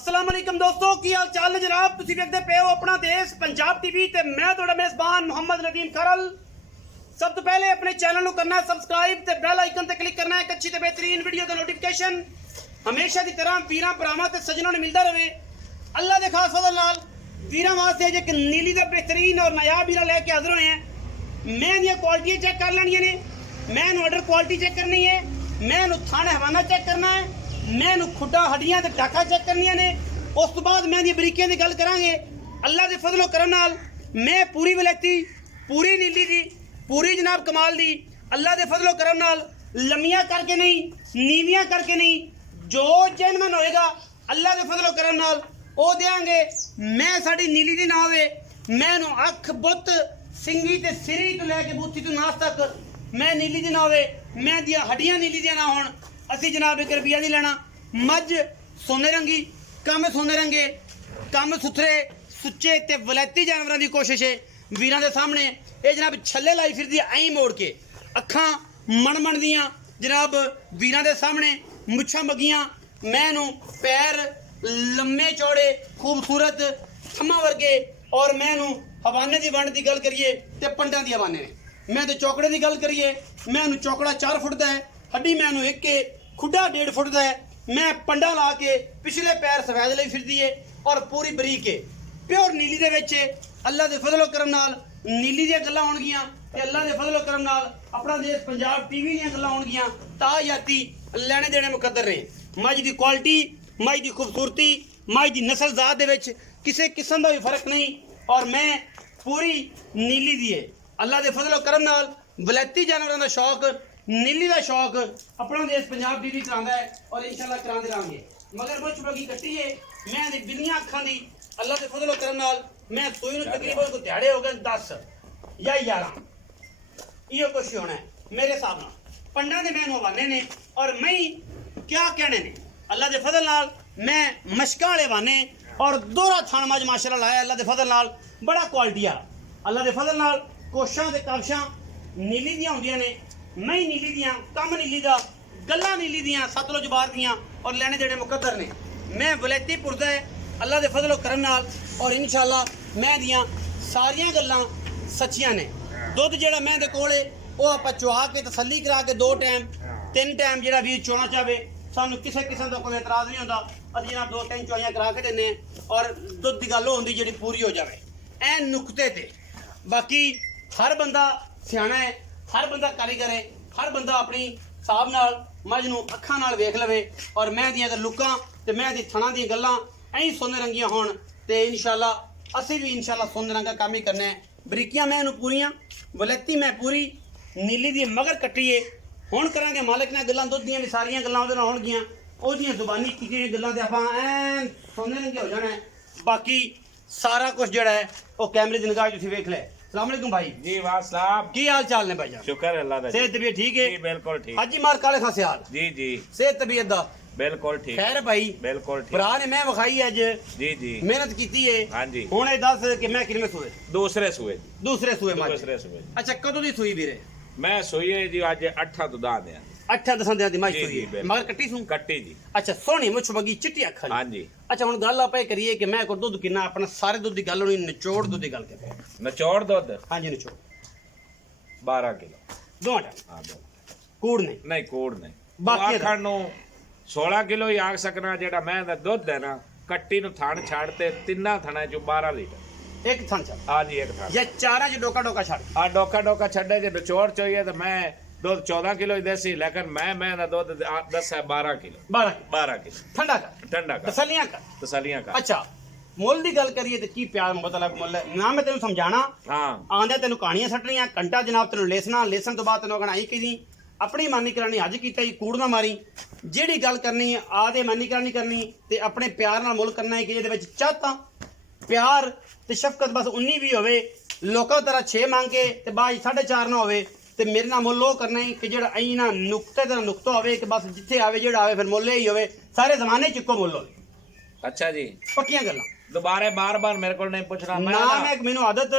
अस्सलाम वालेकुम दोस्तों की हाल चाल ने जनाब तुसी देखते पे हो अपना देश पंजाब टीवी ते मैं ਤੁਹਾਡਾ मेजबान मोहम्मद नदीम खरल। सब तो पहले अपने चैनल ਨੂੰ करना सब्सक्राइब ते बेल आइकन ते क्लिक करना है एक अच्छी ते बेहतरीन वीडियो का नोटिफिकेशन हमेशा की तरह वीरां भरावां ते सज्जनों ने मिलता रहे। अल्लाह दे खास फजल नाल वीरां वास्ते एक नीली दा बेहतरीन और नायाब हीरा लेके हाजिर होए हैं। मैं दी क्वालिटी चेक कर लेनी ने, मैं ऑर्डर क्वालिटी चेक करनी है, मैं थाने हवाना चेक करना है, मैं खुड्डा हड्डियां ते टाका चेक करनियां ने। उस तो बाद मैं दी बरीकियां दी गल करांगे। अल्लाह दे फजलो करम नाल मैं पूरी वलैती पूरी नीली दी पूरी जनाब कमाल दी अल्लाह दे फजलो करम नाल लम्मियां करके नहीं नीवियां करके नहीं जो जेनवन होएगा अल्लाह दे फजलो करम नाल ओ देंगे। मैं साड़ी नीली दी ना होवे मैं अख बुत सिंगी ते सिरी तो लैके बूथी तो नास तक मैं नीली दी ना होवे मैं दियां हड्डियां नीली दियां ना होण असी जनाब 1 रुपया नहीं लेना। मझ सोने रंगी कम सोने रंगे कम सुथरे सुच्चे ते वलैती जानवरों की कोशिश है वीरां दे सामने। ये जनाब छल्ले लाई फिरदी आई मोड़ के अखां मन दियां जनाब वीरां दे सामने मुच्छां मगियां मैं पैर लम्मे चौड़े खूबसूरत थम्मा वर्गे और मैं हवाने की वंड की गल करिए तो पंडां दी हवाने ने। मैं तो चौकड़े की गल करिए मैं चौकड़ा 4 फुट का है, हड्डी मैं 1 खुड्डा 1.5 फुट का है। मैं पंडा ला के पिछले पैर सफेद ली फिरदी है और पूरी बरीक है प्योर नीली दे विच अल्लाह दे फजलो करम नाल नीली दी गल्लां होणगियां ते अल्लाह दे फजलो करम नाल अपना देश पंजाब टीवी दी गल्लां होणगियां ता जाती लेने देने मुकद्दर रहे। मझ दी क्वालिटी मझ दी खूबसूरती मझ दी नस्ल जात दे विच किसी किस्म दा भी फर्क नहीं और मैं पूरी नीली दी है। अल्लाह दे फजलो करम नाल वलैती जानवरों का शौक नीली का शौक अपना देश पंजाब टीवी करांदा है और इंशाल्लाह करांदे रहांगे। मगर मुझ बगी कट्टी है मैं दी बिल्लियां अखां दी अल्लाह दे फजलो करम नाल मैं सोई नूं तकरीबन कोई दिहाड़े हो गए 10 या 11 इहो कुछ होना है मेरे हिसाब नाल। पंडा दे मैनू हवाने ने और मैं क्या कहने ने अल्लाह दे फजल नाल मैं मशकां वाले हवाने और दोहरा थान मज माशाअल्लाह लाया अल्लाह दे फजल नाल बड़ा क्वालिटी आ अल्लाह दे फजल नाल कोशां ते काबशां नीली दियां होंदियां ने मैं नीली दियां कम नीली दा गल्लां नीली दियां सतलुज बार दियां और लेने देने मुकद्दर ने। मैं वलैती पुरदा है अल्लाह दे फजलो करम नाल और इंशाल्लाह मैं दियां सारियां गल्लां सच्चियां ने। दुध जेड़ा मैं दे कोल है वो आपां चुहा के तसल्ली करा के 2 टाइम 3 टाइम जेड़ा वीर चोना चाहे सानू किसी किस्म का कोई एतराज नहीं होता। असीं जनाब 2 टाइम चुहाइयां करा के दिंदे और दुध की गल होंदी जेड़ी पूरी हो जाए ऐ नुकते ते। बाकी हर बंदा सियाना है हर बंदा कारीगर है हर बंदा अपनी हिसाब नाल मझ नूं अखां नाल वेख लवे और मैं दी अगर लुकां ते मैं दी थणा दी गल्लां ऐ सोने रंगियां होण ते इंशाल्लाह असीं भी इंशाल्लाह सोने रंगा काम ही करना है। बरीकियां मैं पूरियां वलैती मैं पूरी नीली दी मगर कट्टीए हुण करांगे मालिक ने गल्लां दुध दियां भी सारियां गल्लां ओहदे नाल होणगियां ओहदियां जुबानी कीतियां गल्लां ते आपां ऐन सोने रंगे हो जाना है। बाकी सारा कुछ जेड़ा है वो कैमरे दी निगाह तुसीं वेख ले। अस्सलाम वालेकुम भाई जी वाह साहब की हाल चाल ने भाई? शुक्र है अल्लाह दा। सेहत तबीयत ठीक है? जी बिल्कुल ठीक। हाजी मार काले खासे हाल जी जी सेहत तबीयत दा बिल्कुल ठीक खैर है भाई बिल्कुल ठीक। भरा ने मैं विखाई अज जी जी मेहनत कीती है। हां जी हुण ए दस कि मैं किनवे सूए? दूसरे सूए दूसरे सूए मार दूसरे सूए। अच्छा कदों दी सूई वीरे? मैं सूई है जी आज 8 तो दाद है 8 दसां दिनां दी माई जी, सूई जी, है बिल्कुल। मगर कट्टी सूं कट्टी जी। अच्छा सोहनी मुछ बगी चिट्टी अखां हां जी। अच्छा हुण गल आपां करिए कि मैं को दुध किन्ना अपना सारे दुध दी गल होनी निचोड़ दुध दी गल करिए। नचौड़ दूध हां जी निचोड़ 12 किलो दो टाइम हां दो कूड़ नहीं नहीं कोड़ नहीं बाकी आखण नु 16 किलो ही आख सकना जेड़ा मैं दा दुध है ना कट्टी नु थान छाड़ते तिन्ना थाना जो 12 लीटर एक थान छड़ हां जी एक थान या चारा जो डोका डोका छड़ आ डोका डोका छड़े जे नचौड़ चाहिए तो मैं दूध 14 किलो ही देसी लेकिन मैं दा दूध 10 है 12 किलो 12 किलो ठंडा कर ठंडा कर तसलियां कर तसलियां कर। अच्छा मुल दी गल करिए तो की प्यार मतलब मुल है ना मैं तेन समझाना हाँ आंदे तेन कहानियां सटनियां घंटा जनाब तेन लेसना लेसन तो बाद तेन कहानी की अपनी मानी करानी अज कीता जी कूड़ ना मारी जेड़ी गल करनी आदे मानी करानी करनी ते अपने प्यार नाल मुल करना है कि ये चाहता प्यार ते शफकत बस उन्नी भी होवे लोकां तरह 6 मांग के ते बाद 4.5 ना होवे ते मेरे नाल मुल वो करना है कि जेड़ा अई ना नुक्ते दा नुक्ता होवे कि बस जिथे आवे जेड़ा आवे फिर मुल ही होवे सारे जमाने च इक्को मुल होवे। अच्छा जी पक्कियां गल्लां दोबारा बार बार मेरे को नहीं पूछना ना मैं मैनू आदत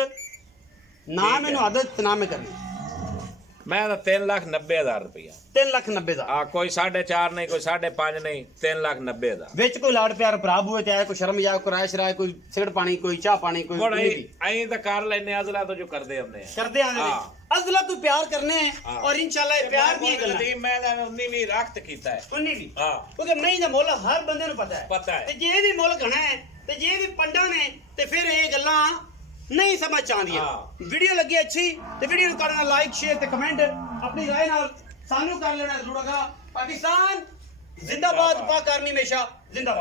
ना मैनू आदत ना मैं करनी मैं 3,90,000 रुपया। 3,90,000 हाँ, कोई 4.5 नहीं, कोई 5.5 नहीं, 3,90,000। ਵਿੱਚ ਕੋਈ ਲਾੜ ਪਿਆਰ ਭਰਾ ਬੂਏ ਤੇ ਆਇਆ ਕੋਈ ਸ਼ਰਮ ਜਾਂ ਕੋਈ ਰਾਇ ਸ਼ਰਾਇ ਕੋਈ ਸਿਗਰਟ ਪਾਣੀ ਕੋਈ ਚਾਹ ਪਾਣੀ ਕੋਈ ਹੁਣ ਕੁਝ ਵੀ ਅਸੀਂ ਤਾਂ ਕਰ ਲੈਨੇ ਅਜ਼ਲਾ ਤੋਂ ਜੋ ਕਰਦੇ ਹੁੰਦੇ ਆ। ਕਰਦੇ ਆਂ ਅਜ਼ਲਾ ਤੂੰ ਪਿਆਰ ਕਰਨੇ ਹੈ ਔਰ ਇਨਸ਼ਾਅੱਲਾ ਇਹ ਪਿਆਰ ਦੀ ਗੱਲ ਹੈ। ਮੈਂ ਤਾਂ 19ਵੀਂ ਰੱਖਤ ਕੀਤਾ ਹੈ। 19ਵੀਂ ਹਾਂ, ਕਿਉਂਕਿ ਮਹੀਂ ਦਾ ਮੁੱਲ ਹਰ ਬੰਦੇ ਨੂੰ ਪਤਾ ਹੈ। ਤੇ ਜੇ ਵੀ ਮੁੱਲ ਘਣਾ ਹੈ ਤੇ ਜੇ ਵੀ ਪੰਡਾਂ ਨੇ ਤੇ ਫਿਰ ਇਹ ਗੱਲਾਂ नहीं समझ आंदियां। वीडियो लगी अच्छी तो वीडियो को करना लाइक शेयर ते कमेंट अपनी राय नाल सानू कर लेना जरूर। पाकिस्तान जिंदाबाद, पाक आर्मी हमेशा जिंदाबाद।